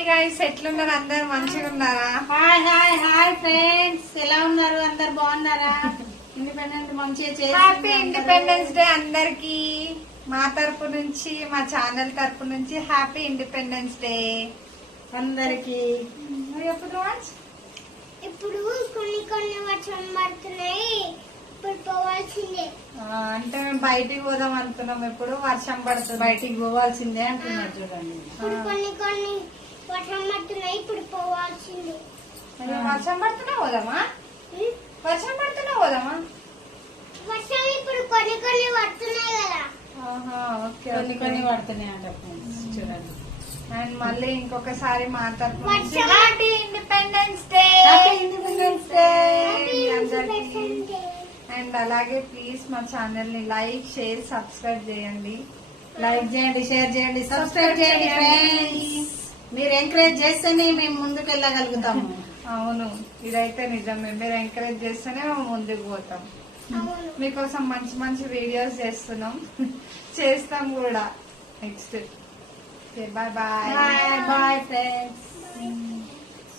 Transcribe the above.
Hi guys, ఎట్లున్నారు? అందరు మంచిగా ఉన్నారా? హాయ్ హాయ్ హాయ్ ఫ్రెండ్స్, ఎలా ఉన్నారు? అందరు బాగున్నారా? ఇండిపెండెంట్ మంచిగా హ్యాపీ ఇండిపెండెన్స్ డే అందరికి. మా తరపు నుంచి, మా ఛానల్ తరపు నుంచి హ్యాపీ ఇండిపెండెన్స్ డే అందరికి. ఇప్పుడు కొన్ని వర్షం పడుతున్నాయి, ఇప్పుడు పోవాల్సిందే. అంటే మేము బయటికి పోదాం అనుకున్నాం, ఎప్పుడు వర్షం పడుతుంది. బయటికి పోవాల్సిందే అంటున్నారు చూడండి. ఇప్పుడు కొన్ని వర్షం పడుతున్నాయి, ఇప్పుడు పోవాల్సిందే. వర్షం పడుతున్నా పోదామా? వర్షం పడుతున్నా పోదామా? వర్షం ఇప్పుడు కొన్ని పడుతున్నాయి కదా. ఓకే, కొన్ని పడుతున్నాయి అంట ఫ్రెండ్స్ చూడండి. అండ్ మళ్ళీ ఇంకొకసారి మా తరపు నుంచి వర్షం happy independence day. Happy independence day అందరికీ. అండ్ అలాగే ప్లీజ్ మా ఛానల్ ని లైక్, షేర్, సబ్స్క్రైబ్ చేయండి. లైక్ చేయండి, షేర్ చేయండి, సబ్స్క్రైబ్ చేయండి ఫ్రెండ్స్. మీరు ఎంకరేజ్ చేస్తేనే మేము ముందుకు వెళ్ళగలుగుతాము. అవును, ఇదైతే నిజమే. మీరు ఎంకరేజ్ చేస్తేనే మేము ముందుకు పోతాం. మీకోసం మంచి మంచి వీడియోస్ చేస్తున్నాం, చేస్తాం కూడా. Next bye bye. Bye bye friends.